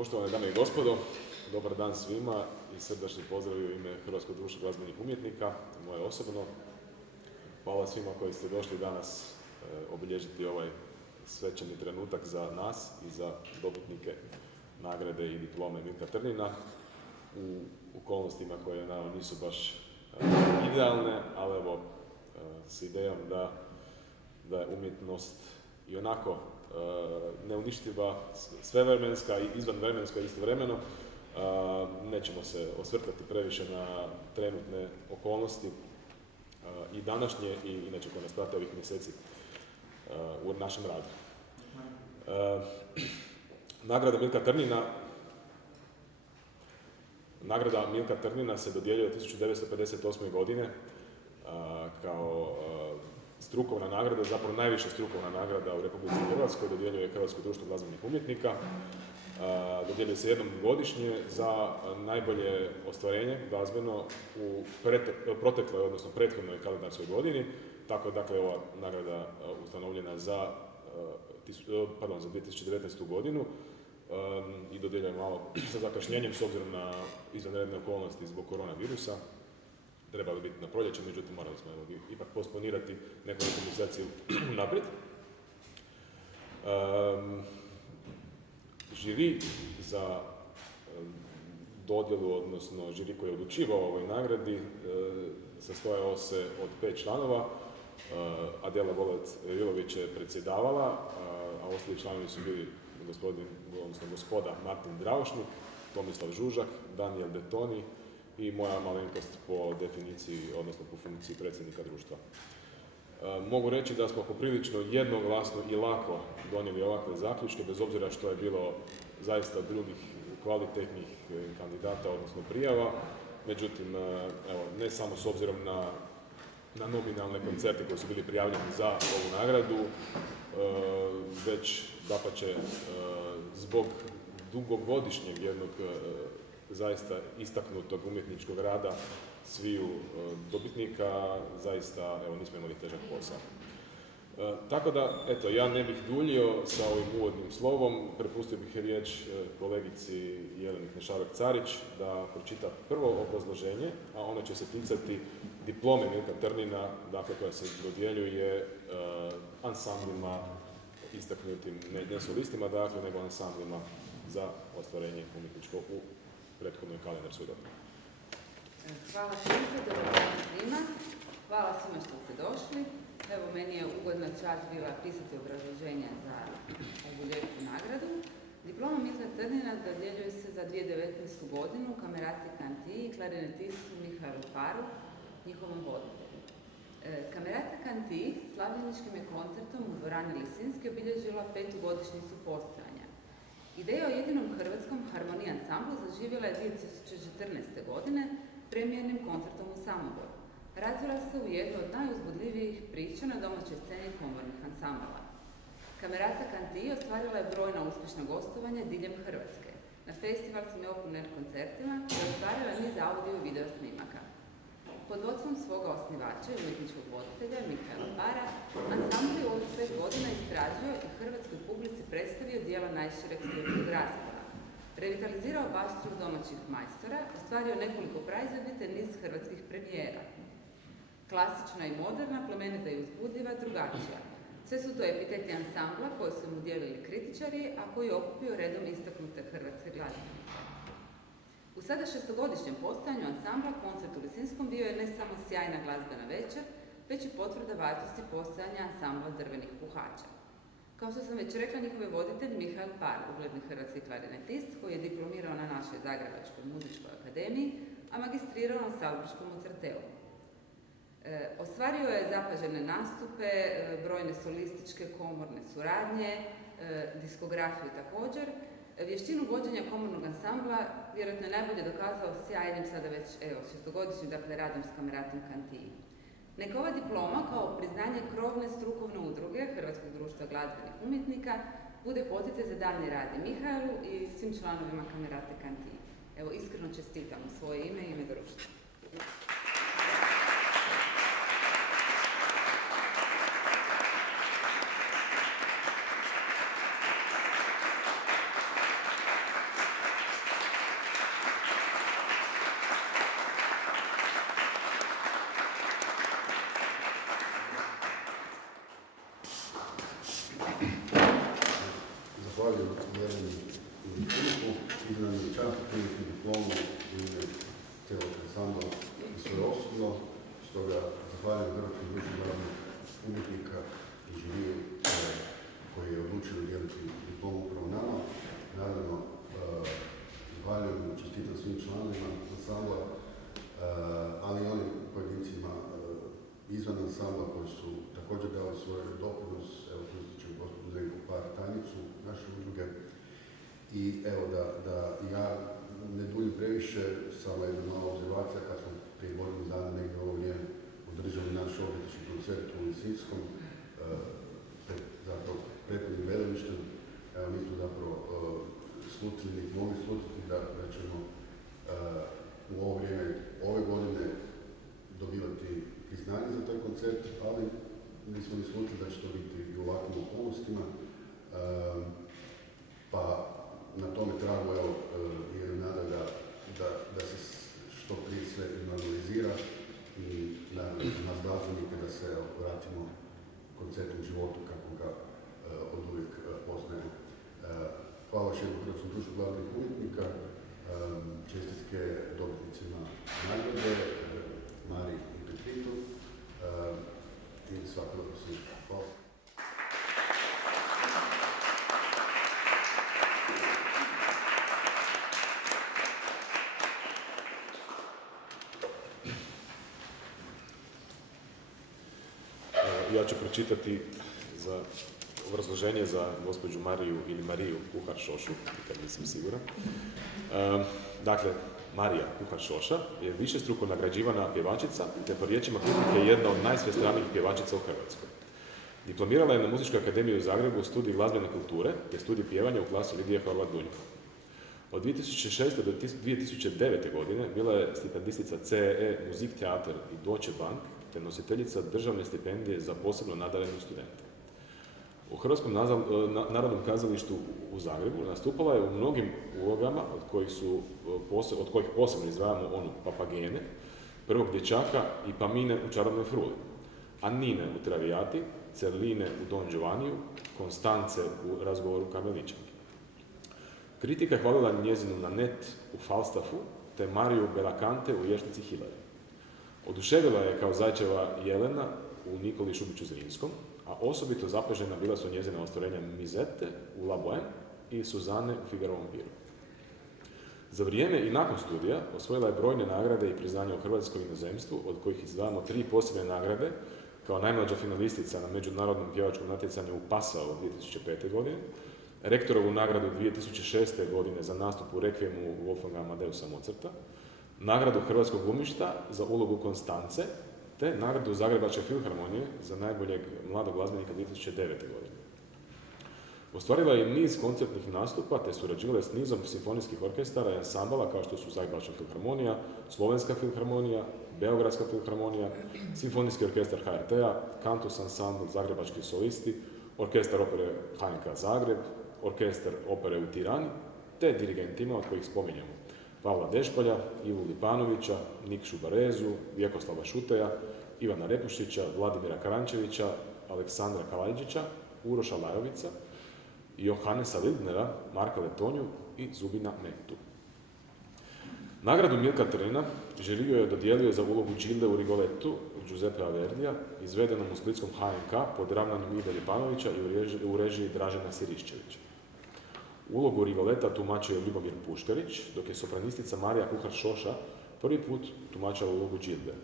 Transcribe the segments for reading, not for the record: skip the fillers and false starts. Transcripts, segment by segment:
Poštovane dame i gospodo, dobar dan svima i srdačni pozdrav u ime Hrvatskog društva glazbenih umjetnika, moje osobno. Hvala svima koji ste došli danas obilježiti ovaj svečani trenutak za nas i za dobitnike nagrade i diplome Milka Trnina u okolnostima koje naravno nisu baš idealne, ali evo s idejom da je umjetnost i onako neuništiva, svevremenska i izvanvremenska istovremeno. Nećemo se osvrtati previše na trenutne okolnosti i današnje i inače koje nas prate ovih mjeseci u našem radu. Nagrada Milka Trnina se dodjeljuje 1958. godine kao strukovna nagrada, zapravo najviša strukovna nagrada u Republici Hrvatskoj, dodjeljuje Hrvatsko društvo glazbenih umjetnika. Dodjeljuje se jednom godišnje za najbolje ostvarenje glazbeno u protekloj, odnosno prethodnoj kalendarskoj godini. Tako je dakle ova nagrada ustanovljena za 2019. godinu i dodjeljuje malo sa zakašnjenjem s obzirom na izvanredne okolnosti zbog koronavirusa. Trebali biti na proljeće, međutim morali smo ipak posponirati nekoliko mjeseci naprijed. Žiri za dodjelu, odnosno žiri koji je odlučivao o ovoj nagradi, sastojao se od 5 članova. Adela Golec-Rilović je predsjedavala, a ostali članovi su bili gospoda Martin Draušnik, Tomislav Žužak, Daniel Detoni i moja malenkost po definiciji, odnosno po funkciji predsjednika društva. Mogu reći da smo poprilično jednoglasno i lako donijeli ovakve zaključke, bez obzira što je bilo zaista drugih kvalitetnih kandidata, odnosno prijava. Međutim, evo, ne samo s obzirom na nominalne koncerte koji su bili prijavljeni za ovu nagradu, već dapače zbog dugogodišnjeg jednog zaista istaknutog umjetničkog rada sviju dobitnika, zaista evo, nismo imali težak posao. Tako da, eto, ja ne bih duljio sa ovim uvodnim slovom, prepustio bih riječ kolegici Jeleni Knešavek-Carić da pročita prvo obrazloženje, a ono će se ticati diplome Milka Trnina, dakle koja se dodjeljuje ansamblima istaknutim, ne solistima, dakle, nego ansamblima za ostvarenje umjetničko u prethodnoj kalendarskoj godini. Hvala svima, dobar dan svima. Hvala svima što ste došli. Evo, meni je ugodna čast bila pisati obrazloženje za ovu lijepu nagradu. Diploma Milka Trnina dodjeljuje se za 2019. godinu Kamerati Kantiji i klarinetistu Mihajlu Paru, njihovom voditelju. Kamerata Kantiji slavljeničkim je koncertom u dvorani Lisinski obilježila 5. godišnjicu postojanja. Ideja o jedinom hrvatskom harmonij ansamblu zaživjela je 2014. godine premijernim koncertom u Samoboru. Razvila se u jednu od najuzbudljivijih priča na domaćoj sceni komornih ansambala. Kamerata Kantiji ostvarila je brojna uspješna gostovanja diljem Hrvatske. Na festivalskim i open air koncertima je ostvarila niz audio i video snimaka. Pod vodstvom svoga osnivača i umjetničkog voditelja Mihajla Para, ansambl je u ovih 5 godina istražio i hrvatskoj publici predstavio dijela najšireg svjetskog raspona. Revitalizirao baštru domaćih majstora, ostvario nekoliko prazredbi te niz hrvatskih premijera. Klasična i moderna, plemenita i uzbudljiva, drugačija. Sve su to epiteti ansambla koje su mu dijelili kritičari, a koji je okupio redom istaknute hrvatske glazbenike. U sada 6-godišnjem postojanju ansambla koncert u Lisinskom bio je ne samo sjajna glazbena večer, već i potvrda važnosti postojanja ansambla drvenih puhača. Kao što sam već rekla, njihov je voditelj Mihajl Par, ugledni hrvatski klarinetist koji je diplomirao na našoj Zagrebačkoj muzičkoj akademiji, a magistrirao na Salzburškom Mozarteum. Ostvario je zapažene nastupe, brojne solističke komorne suradnje, diskografiju također. Vještinu vođenja komornog ansambla vjerojatno je najbolje dokazao sjajnim sada već 6-godišnjim radom s Kameratom Kantiji. Neka ova diploma kao priznanje krovne strukovne udruge Hrvatskog društva glazbenih umjetnika bude poticaj za daljnji rad i Mihajlu i svim članovima Kamerate Kantiji. Evo, iskreno čestitam u svoje ime i ime društva. zahvaljujem Jeleni i Filipu i da nam je čast primiti diplomu u ime cijelog ansambla i svoje osobno. Stoga zahvaljujem Hrvatskom društvu glazbenih umjetnika i žiriju koji je odlučio dijeliti diplomu upravo nama. Naravno, zahvaljujem i čestitam svim članovima ansambla, ali i onim pojedincima izvan ansambla koji su također dali svoj doprinos. Evo, tu ističem gospođu Zdenku Par-Tanjicu, naše udruge. I evo, da ja ne duljim previše, samo jedna mala obzervacija, kad smo prije godinu dana negdje ovo vrijeme održali naš obljetnički koncert u Lisinskom, zapravo prethodnim velemištem. Evo, mi smo zapravo mogli slutiti da ćemo u ovo vrijeme ove godine dobivati priznanje za taj koncert, ali nismo ni slutili da će to biti i u ovakvim okolnostima. Pa na tome tragu je nada da se što prije sve normalizira i naravno nas glazbenike da se vratimo koncertnom životu kako ga od uvijek poznajemo. Hvala još jednom Hrvatskom društvu glazbenih umjetnika, čestitke dobitnicima nagrade, Mari i Petritu i svako dobro svima. Hvala. Ja ću pročitati za obrazloženje za gospođu Mariju ili Mariju Kuhar-Šošu, kad nisam siguran. Dakle, Marija Kuhar-Šoša je višestruko nagrađivana pjevačica, te po riječima kritike jedna od najsvestranijih pjevačica u Hrvatskoj. Diplomirala je na Muzičkoj akademiji u Zagrebu u studiju glazbene kulture te studij pjevanja u klasi Lidije Horvat-Dunjka. Od 2006. do 2009. godine bila je stipendistica CEE Musiktheater i Deutsche Bank te nositeljica državne stipendije za posebno nadarene studente. U Hrvatskom narodnom kazalištu u Zagrebu nastupala je u mnogim ulogama, od kojih posebno izdvajamo onu Papagene, Prvog dječaka i Pamine u Čarobnoj fruli, Annine u Traviati, Cerline u Don Giovanniju, Konstance u Razgovoru Kameličanke. Kritika je hvalila njezinu Nanette u Falstaffu te Mariju Belakante u Vješnici Hilari. Oduševila je kao Zajčeva Jelena u Nikoli Šubiću Zrinskom, a osobito zapažena bila su njezina ostvarenja Mizette u La Bohème i Suzanne u Figarovom piru. Za vrijeme i nakon studija osvojila je brojne nagrade i priznanja u hrvatskom inozemstvu, od kojih izdvajamo 3 posebne nagrade, kao najmlađa finalistica na međunarodnom pjevačkom natjecanju u Passau 2005. godine, Rektorovu nagradu 2006. godine za nastup u Rekviemu Wolfganga Amadeusa Mozarta, nagradu Hrvatskog glumišta za ulogu Konstance, te nagradu Zagrebačke filharmonije za najboljeg mladog glazbenika 2009. godine. Ostvarila je niz koncertnih nastupa te surađivala s nizom simfonijskih orkestara i ansambala kao što su Zagrebačka filharmonija, Slovenska filharmonija, Beogradska filharmonija, Simfonijski orkestar HRT-a, Cantus Ensemble Zagrebački solisti, Orkestar opere HNK Zagreb, Orkestar opere u Tirani, te dirigentima od kojih spominjamo Pavla Dešpalja, Ivu Lipanovića, Nikšu Barezu, Vjekoslava Šuteja, Ivana Repušića, Vladimira Karančevića, Aleksandra Kalajđića, Uroša Lajovica, Johannesa Lindnera, Marka Letonju i Zubina Metu. Nagradu Milka Trena žiri je dodijelio za ulogu Gilde u Rigolettu Giuseppea Verdija, izvedenom u splitskom HNK pod ravnanjem Ive Lipanovića i u režiji Dražena Siriščevića. Ulogu Rigoleta tumačio je Ljubomir Puškarić, dok je sopranistica Marija Kuhar-Šoša prvi put tumačila ulogu Gilde.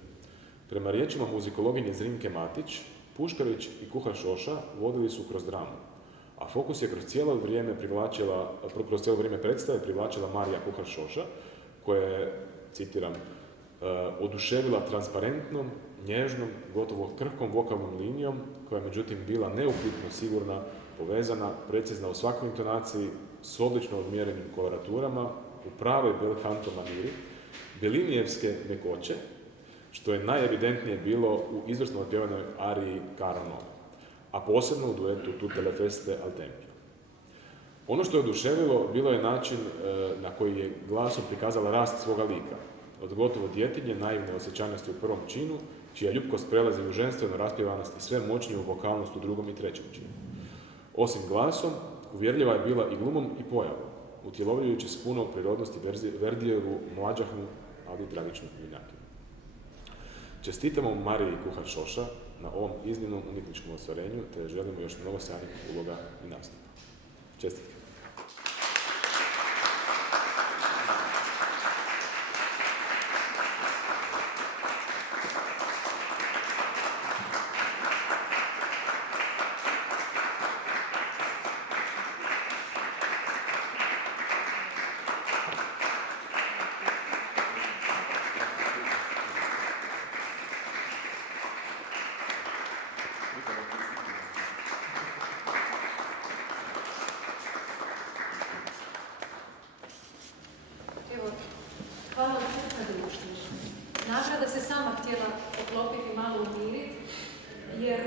Prema riječima muzikologinje Zrinke Matić, Puškarić i Kuhar-Šoša vodili su kroz dramu, a fokus je kroz cijelo vrijeme predstave privlačila Marija Kuhar-Šoša, koja je, citiram, oduševila transparentnom, nježnom, gotovo krhkom vokalnom linijom, koja je međutim bila neupitno sigurna, povezana, precizna u svakoj intonaciji, s odlično odmjerenim koloraturama, u pravoj belcanto maniri, belinijevske mekoće, što je najevidentnije bilo u izvrsno otpjevanoj ariji Carno, a posebno u duetu Tutte le feste al tempio. Ono što je oduševilo bilo je način na koji je glasom prikazala rast svoga lika, od gotovo djetinje naivne osjećajnosti u prvom činu, čija ljubkost prelazi u ženstvenu raspjevanost i sve moćniju vokalnost u drugom i trećem činu. Osim glasom, uvjerljiva je bila i glumom i pojavom, utjelovljujući s puno prirodnosti Verdijevu mlađahnu, ali tragičnu junjakinju. Čestitamo Mariji Kuhar-Šoša na ovom iznimnom umjetničkom ostvarenju, te želimo još mnogo sjajnih uloga i nastupa. Čestitke. Evo, hvala od srca društvu. Nagrada se sama htjela poklopiti, malo umiriti, jer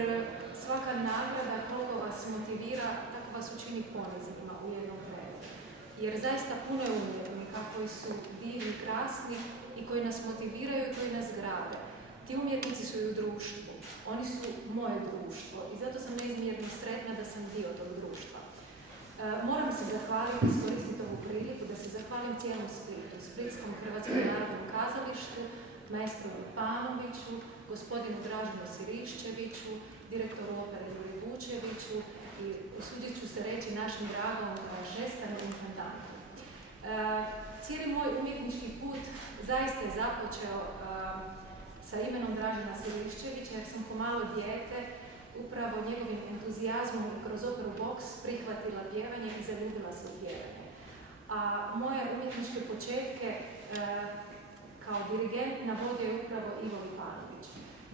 svaka nagrada koliko vas motivira, tako vas učini ponizima u jednom kraju. Jer zaista puno je umjetnika koji su divni, krasni i koji nas motiviraju i koji nas grade. Ti umjetnici su i u društvu. Oni su moje društvo i zato sam neizmjerno sretna da sam dio tog društva. Moram se zahvaliti, iskoristiti ovu priliku, da se zahvalim cijelom Splitu, Splitskom Hrvatskom narodnom kazalištu, maestru Panoviću, gospodinu Draženu Siriščeviću, direktoru opere Juri Vučeviću i usudit ću se reći našim dragom Šestanu intendantu. Cijeli moj umjetnički put zaista je započeo sa imenom Dražena Siriščevića, jer sam ko malo dijete upravo njegovim entuzijazmom kroz operu Box prihvatila pjevanje i zaljubila se u pjevanje. A moje umjetničke početke kao dirigent navodio je upravo Ivo Lipanović.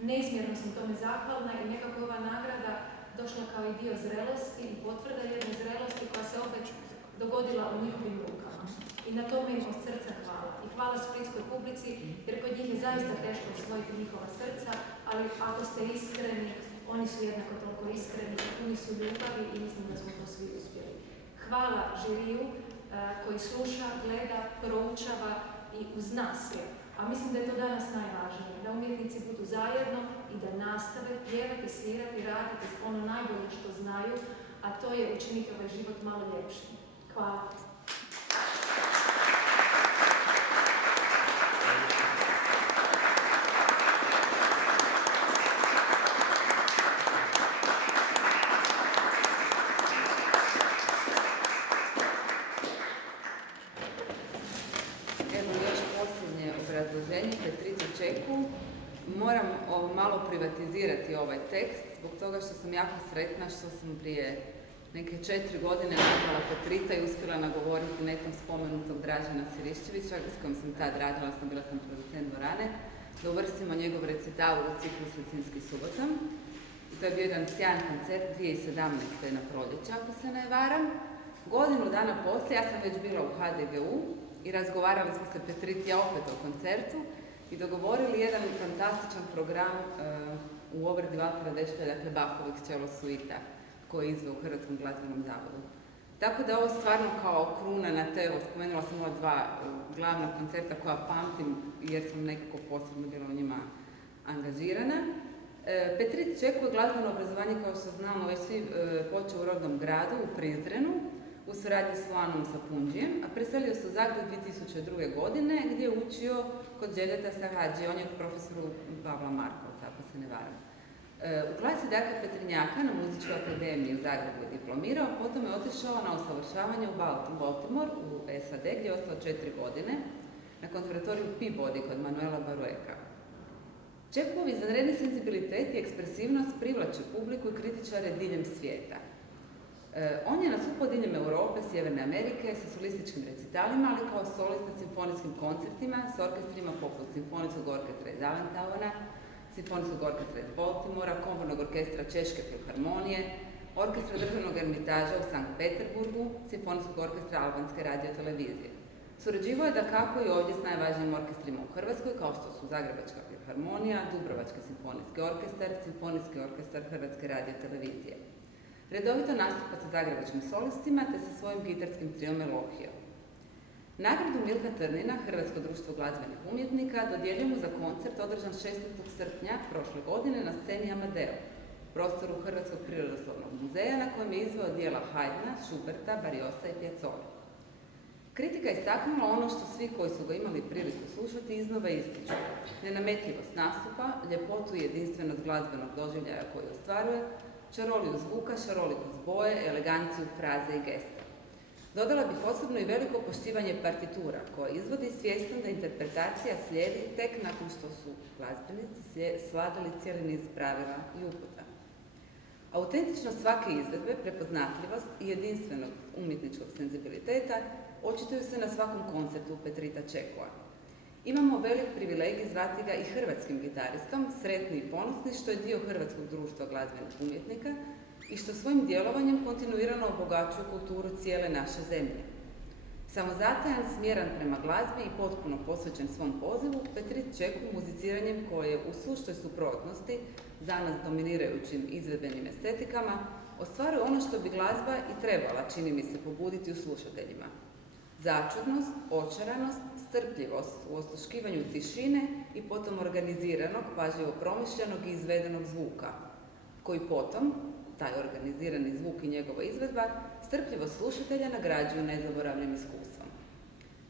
Neizmjerno sam tome zahvalna i nekako ova nagrada došla kao i dio zrelosti i potvrda jedne zrelosti koja se opet dogodila u njihovim rukama. I na tome im od srca hvala. I hvala splitskoj publici, jer kod njih je zaista teško osvojiti njihova srca, ali ako ste iskreni, oni su jednako toliko iskreni, puni su ljubavi i mislim da smo to svi uspjeli. Hvala žiriju koji sluša, gleda, proučava i uz nas je. A mislim da je to danas najvažnije, da umjetnici budu zajedno i da nastave pjevati, svirati, raditi ono najbolje što znaju, a to je učiniti ovaj život malo ljepšim. Hvala. Petricu Čeku. Moram malo privatizirati ovaj tekst zbog toga što sam jako sretna što sam prije neke 4 godine nazvala Petrita i uspjela nagovoriti nekom spomenutog Dražena Siriščevića, s kojim sam tad radila, bila sam producent dvorane, da uvrstimo njegov recital u ciklus Licinski subotom. I to je bio jedan sjajan koncert 2017. na proljeće, ako se ne varam. Godinu dana poslije, ja sam već bila u HDGU i razgovarali smo se Petriti opet o koncertu i dogovorili jedan fantastičan program u obradi Valtera Dešpelja, dakle Bachovih Cello suita, koji je izveo u Hrvatskom glazbenom zavodu. Tako da ovo stvarno kao kruna na te, spomenula sam ova 2 glavna koncerta koja pamtim jer sam nekako posebno bila u njima angažirana. Petrit Čeku je glazbeno obrazovanje, kao što znamo, već svi počeo u rodnom gradu, u Prizrenu, u suradnji s Luanom Sapunđijem, a preselio se u Zagreb 2002. godine gdje je učio kod Đeljeta Sahađi, on je profesoru Pavla Markovca, ako se ne varam. U klasi Darka Petrinjaka na Muzičkoj akademiji u Zagrebu je diplomirao, potom je otišao na usavršavanje u Baltimore, u SAD, gdje je ostao 4 godine, na konservatoriju Peabody kod Manuela Barueka. Čekov izvanredni senzibilitet i ekspresivnost privlače publiku i kritičare diljem svijeta. On je nastupao diljem Europe, Sjeverne Amerike sa solističkim recitalima, ali kao solist na simfonijskim koncertima s orkestrima poput Simfonijskog orkestra iz Allentowna, Simfonijskog orkestra iz Baltimora, Komornog orkestra Češke filharmonije, Orkestra državnog ermitaža u Sankt Peterburgu, Simfonijskog orkestra Albanske radiotelevizije. Surađivao je dakako i ovdje s najvažnijim orkestrima u Hrvatskoj, kao što su Zagrebačka filharmonija, Dubrovački simfonijski orkestar, Simfonijski orkestar Hrvatske radiotelevizije. Redovito nastupa sa zagrebačkim solistima te sa svojim gitarskim triom Elohio. Nagradu Milka Trnina, Hrvatsko društvo glazbenih umjetnika, dodjeljuje mu za koncert održan 16. srpnja prošle godine na sceni Amadeo, prostoru Hrvatskog prirodoslovnog muzeja na kojem je izveo dijela Haydna, Schuberta, Barriosa i Piazzoli. Kritika je istaknula ono što svi koji su ga imali priliku slušati iznova ističu. Nenametljivost nastupa, ljepotu i jedinstvenost glazbenog doživljaja koji ostvaruje, čaroliju zvuka, šarolikost boje, eleganciju fraze i gesta. Dodala bih osobno i veliko poštivanje partitura koje izvodi svjestan da interpretacija slijedi tek nakon što su glazbenici sladili cijeli niz pravila i uputa. Autentičnost svake izvedbe, prepoznatljivost i jedinstvenog umjetničkog senzibiliteta očituju se na svakom koncertu Petrita Čekova. Imamo velik privilegij zvati ga i hrvatskim gitaristom, sretni i ponosni što je dio Hrvatskog društva glazbenih umjetnika i što svojim djelovanjem kontinuirano obogaćuje kulturu cijele naše zemlje. Samozatajan, smjeran prema glazbi i potpuno posvećen svom pozivu, Petrit Čeku muziciranjem koje je u suštoj suprotnosti za nas dominirajućim izvedbenim estetikama ostvaruje ono što bi glazba i trebala, čini mi se, pobuditi u slušateljima. Začudnost, očaranost, strpljivost u osluškivanju tišine i potom organiziranog, pažljivo promišljenog i izvedenog zvuka, koji potom, taj organizirani zvuk i njegova izvedba, strpljivost slušatelja nagrađuju nezaboravnim iskustvom.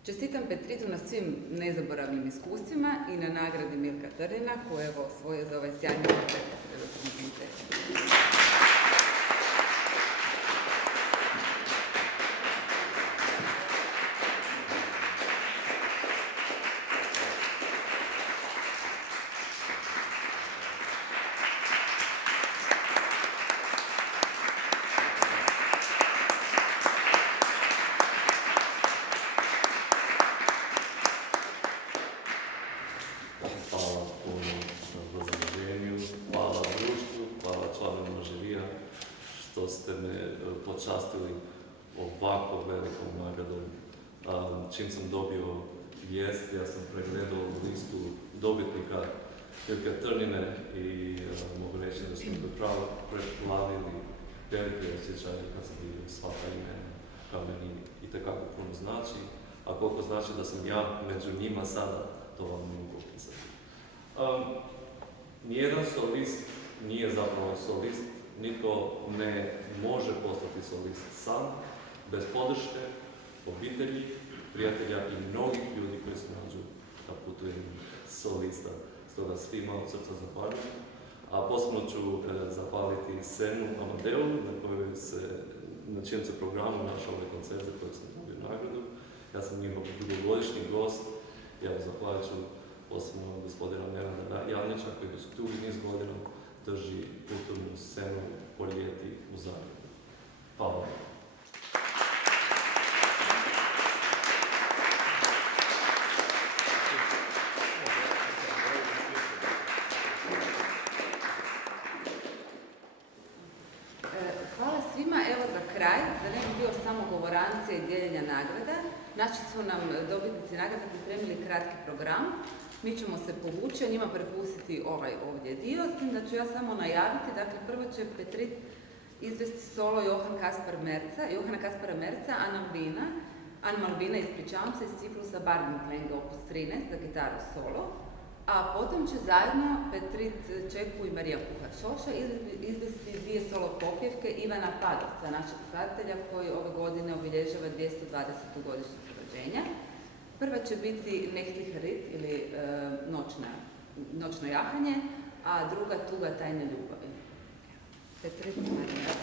Čestitam Petritu na svim nezaboravnim iskustvima i na nagradi Milka Trnina, koju je osvojio za ovaj sjajni koncert. Hvala puno na obrazloženju, hvala društvu, hvala članovima žirija što ste me počastili ovako velikom nagradom. Čim sam dobio vijest, ja sam pregledao listu dobitnika Milke Trnine i mogu reći da smo preplavili velike osjećaje kad sam vidio sva ta imena, kao meni itekako puno znači, a koliko znači da sam ja među njima sada, to vam ne mogu opisati. Nijedan solist nije zapravo solist, nitko ne može postati solist sam, bez podrške, obitelji, prijatelja i mnogih ljudi koji se nađu na putu solista. Stoga svima od srca zahvaljujem. A posebno ću zahvaliti Senu Amadeu, na čijem se programu našao ovaj koncert za kojeg sam dobio nagradu. Ja sam njihov dugogodišnji gost. Ja zahvalit ću posebno gospodina Nenada Javnića koji već dugi niz godina drži kulturnu scenu po ljeti u Zagrebu. Hvala. Hvala svima. Evo za kraj, da ne bi bio samo govorancija i dijeljenja nagrada, naši su nam dobitnici nagrada pripremili kratki program. Mi ćemo se povući, a njima prepustiti ovaj ovdje dio, s tim da ću ja samo najaviti. Dakle, prvo će Petrit izvesti solo Johana Kaspara Merca, Anna Malvina, ispričavam se, iz ciklusa Barbenklänge opus 13 za gitaru solo. A potom će zajedno Petrit Čeku i Marija Puhar-Šoša izvesti dvije solo popjevke Ivana Padovca, našeg skladatelja koji ove godine obilježava 220. godišnjicu rođenja. Prva će biti Nächtlicher Ritt ili noćno jahanje, a druga Tuga tajne ljubavi. Petrit i Marija.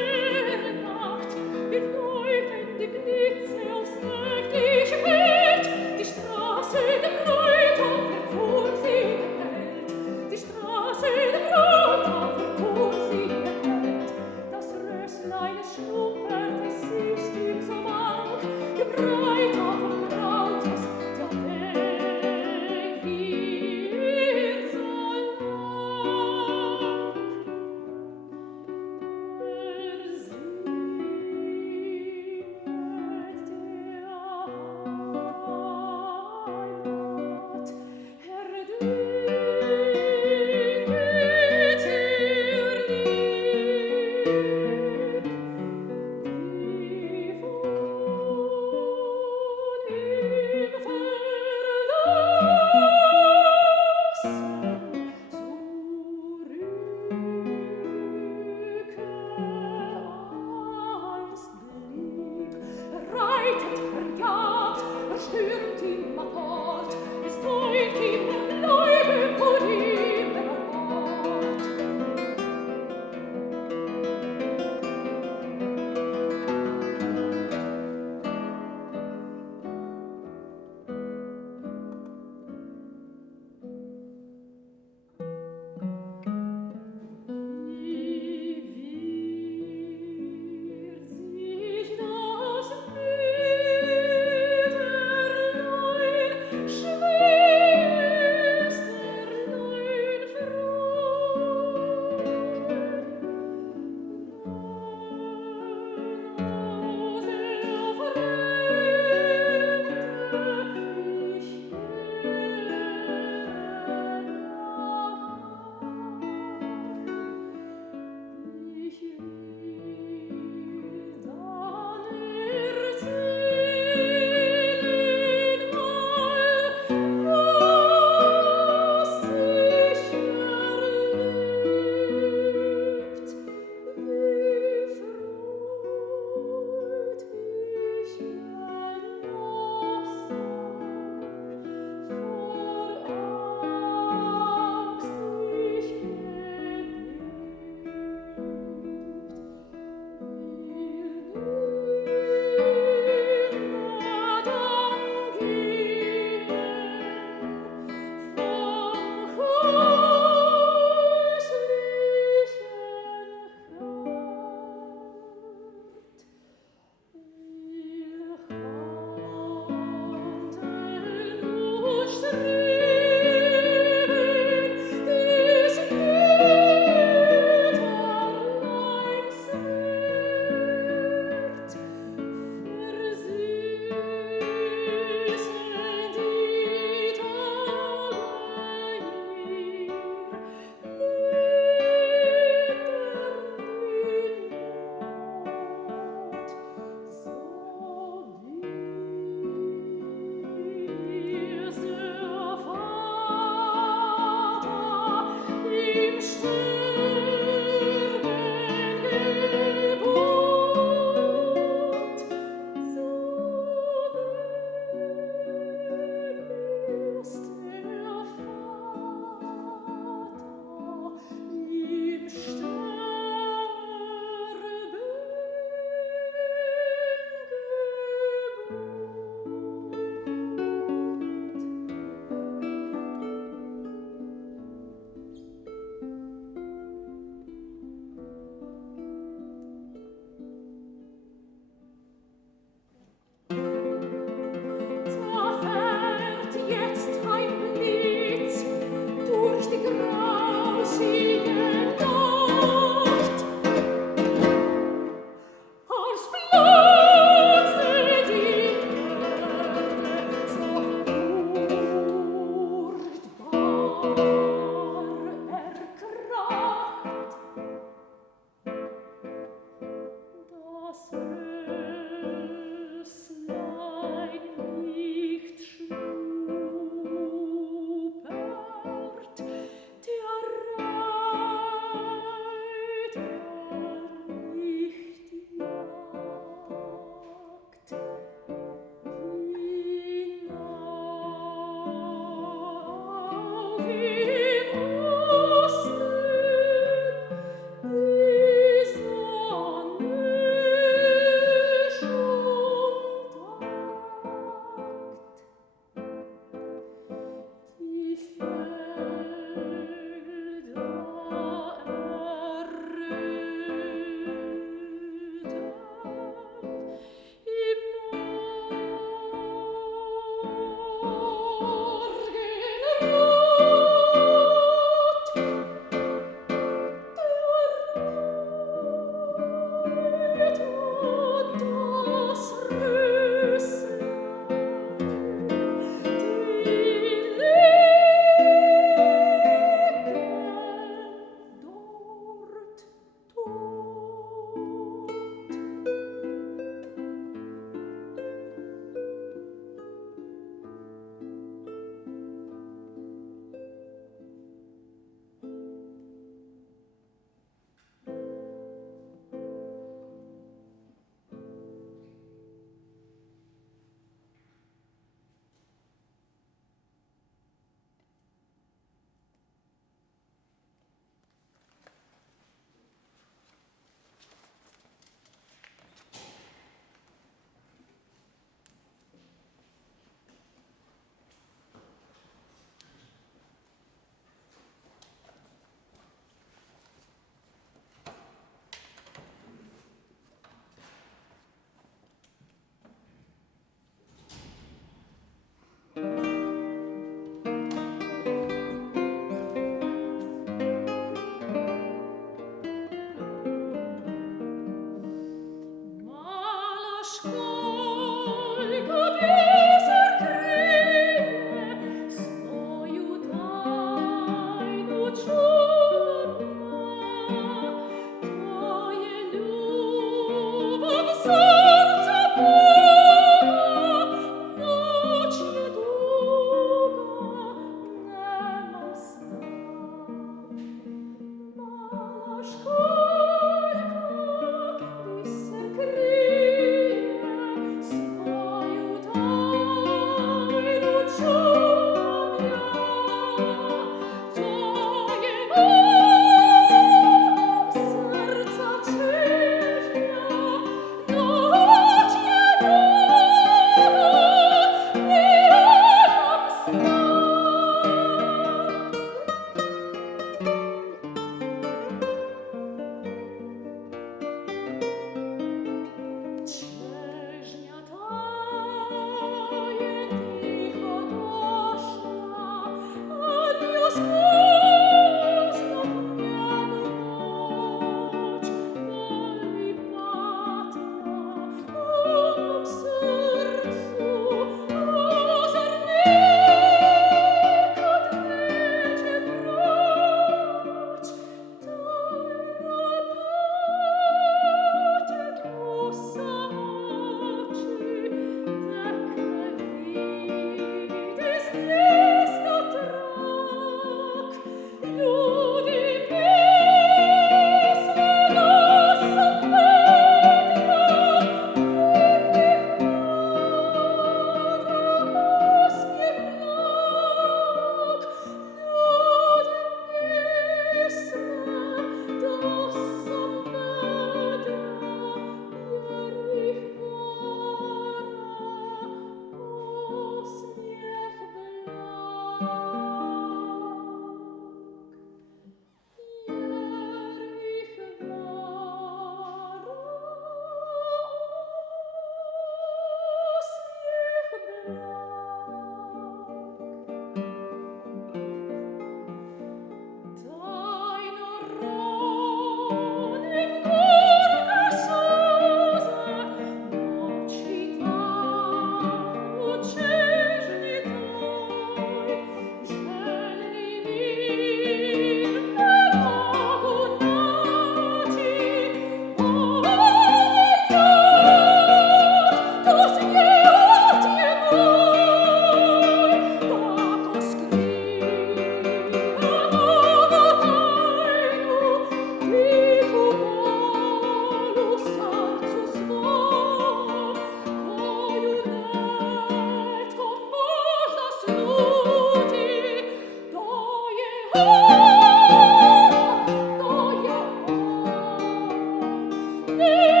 me.